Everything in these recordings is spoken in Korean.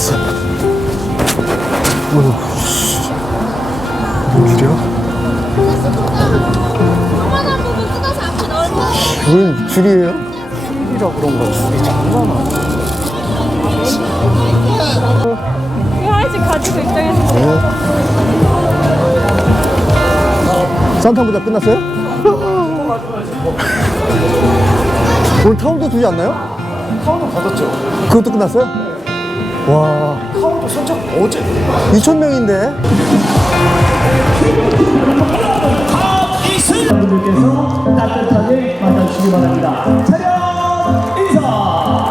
됐어. 어휴. 뭔 일이야? 거야. 웬 줄이에요? 줄이라 그런가 줄이 장난아. 이거 하나씩 가지고 입장해서 네. 산타 모자 끝났어요? 오늘 타월도 주지 않나요? 카운터 받았죠? 그것도 끝났어요? 와, 카운터 선착 어제 2,000명인데? 분들께서 따뜻하게 맞아주시기 바랍니다. 차렷 인사!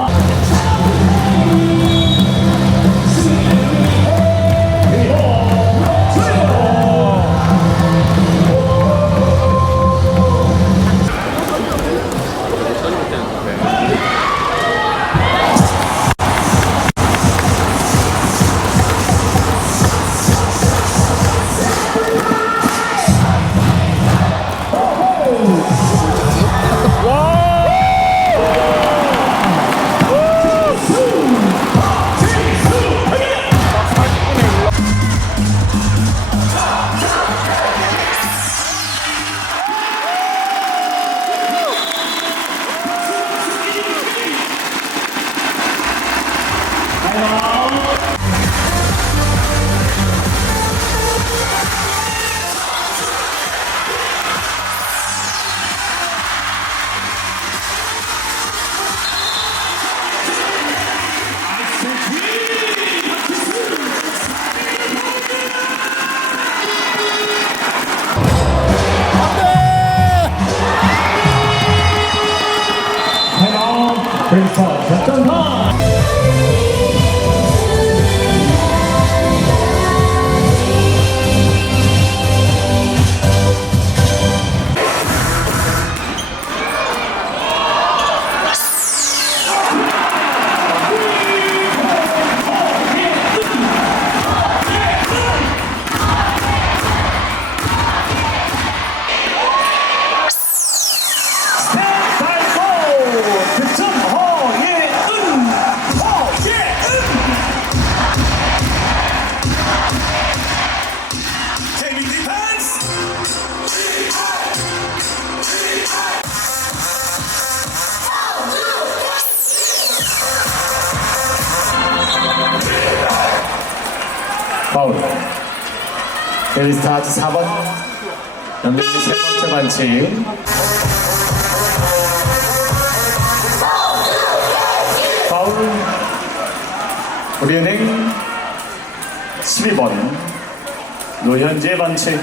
데리스타트 4번. 연대리 세 번째 반칙. 파울. 우리은행 12번. 노현재 반칙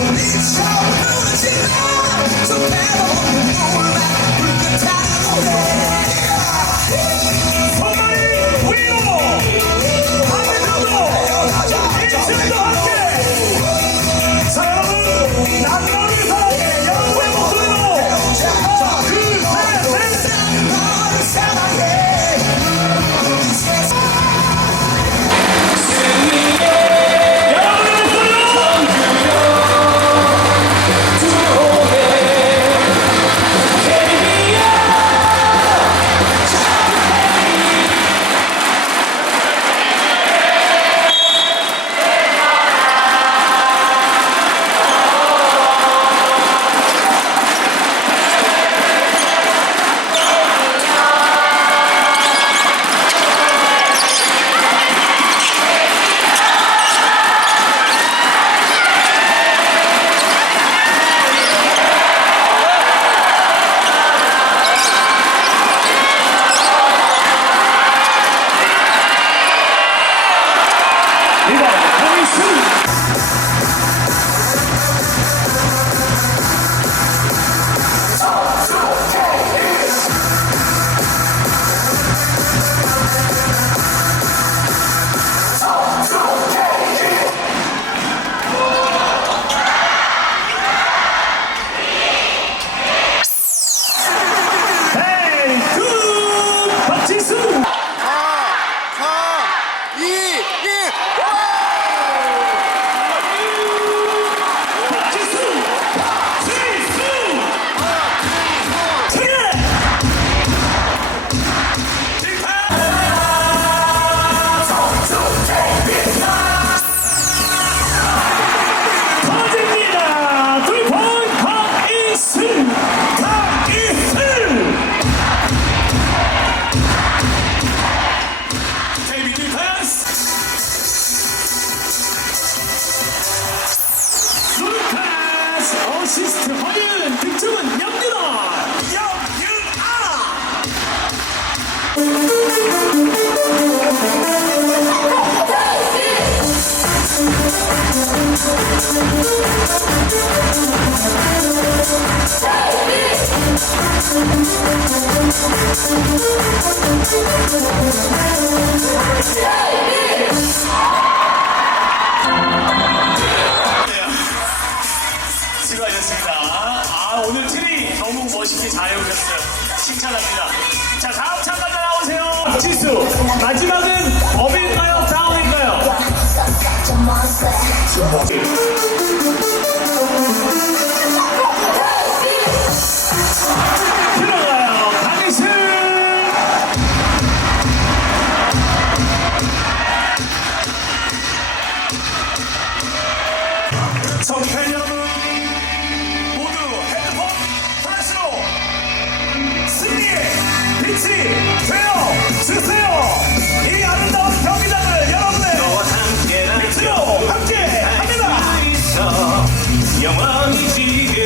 Me need. 수고하셨습니다. 아, 오늘 트리 너무 멋있게 잘 해오셨어요. 칭찬합니다. 자, 다음 참가자 나오세요. 지수, 마지막은 법일까요? 다운일까요? Eu amar-me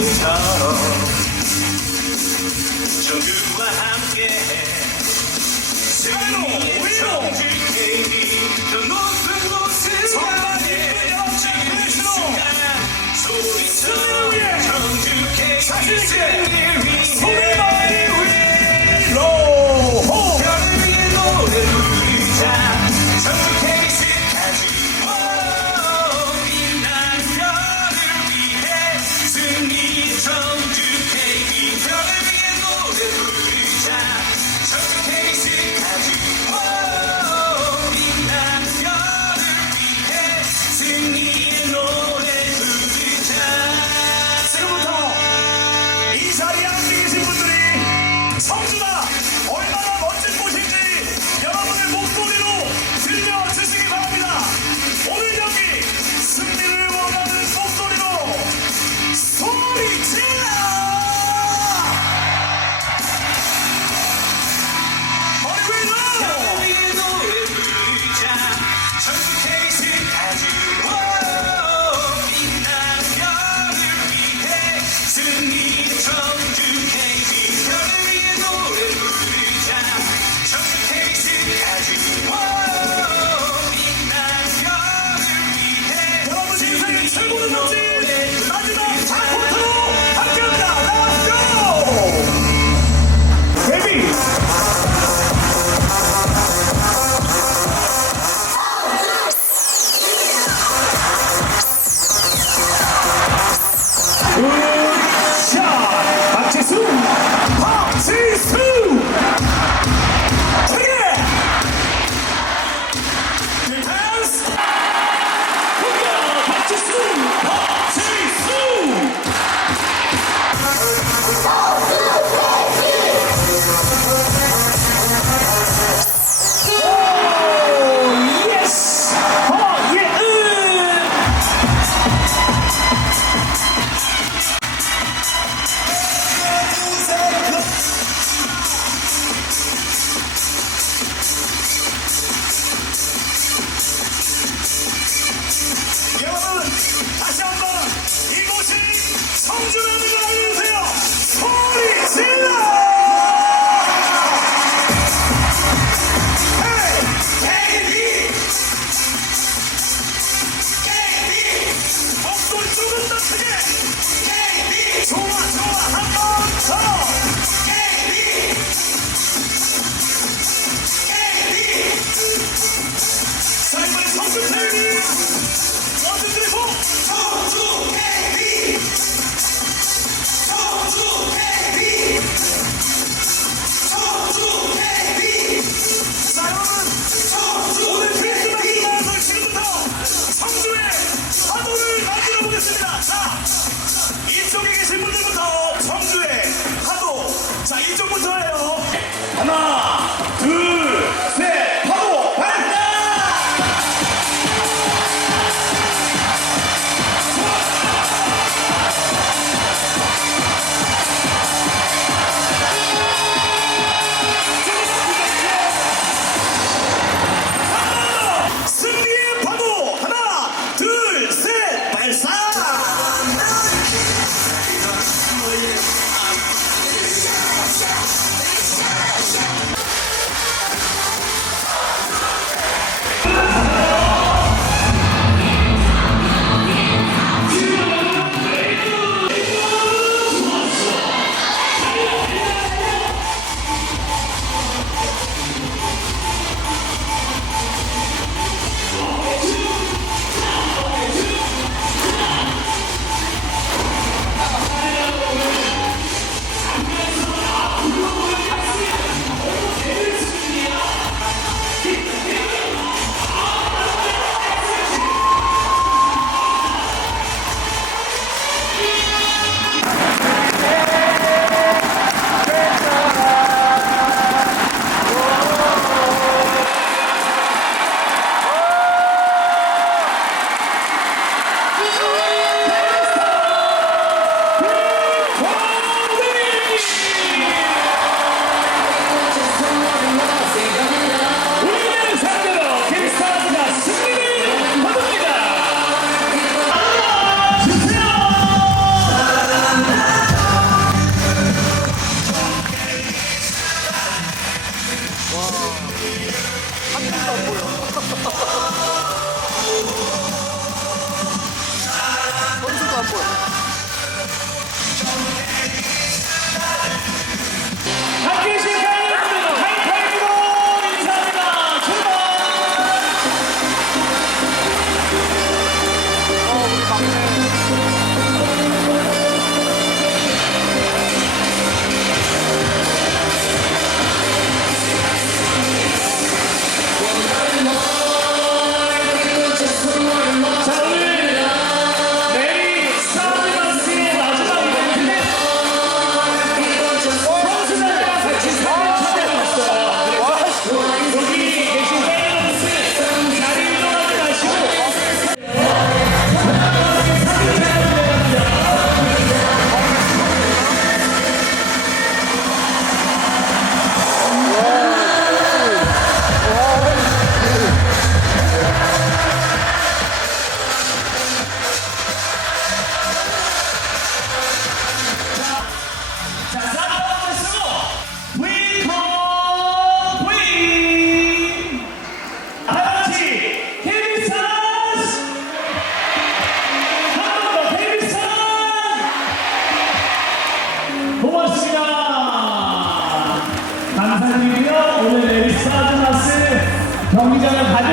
경기장을 가득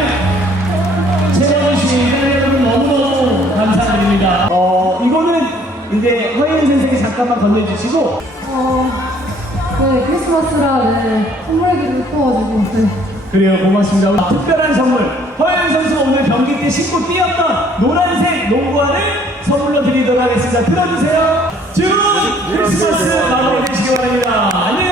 채워주신 여러분 너무너무 감사드립니다. 어, 이거는 이제 허예은 선생님 잠깐만 건네주시고 어, 네, 크리스마스라 네, 선물기도 떠가지고 네. 그래요 고맙습니다. 특별한 선물 허예은 선수가 오늘 경기 때 신고 뛰었던 노란색 농구화를 선물로 드리도록 하겠습니다. 들어주세요. 준 크리스마스 마무리 되시기 바랍니다. 안녕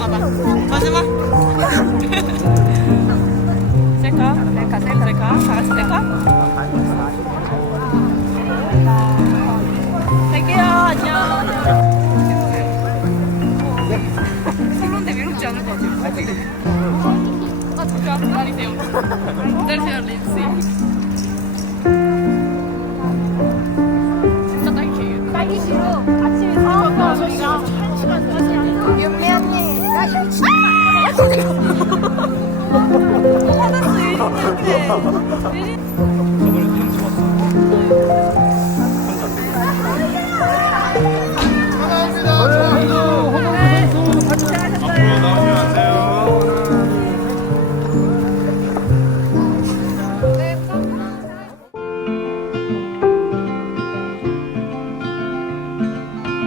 받아. 마지막. 셀카? 셀카, 셀카, 셀카. 다 같이 셀카? 갈게요. 안녕. 그런데 외롭지 않을 것 같아요. 아, 잠깐 기다리세요. 기다리세요, 린씨. 진짜 딸기. 딸기 싫어. 언니, 나 일치. 화났어, 이리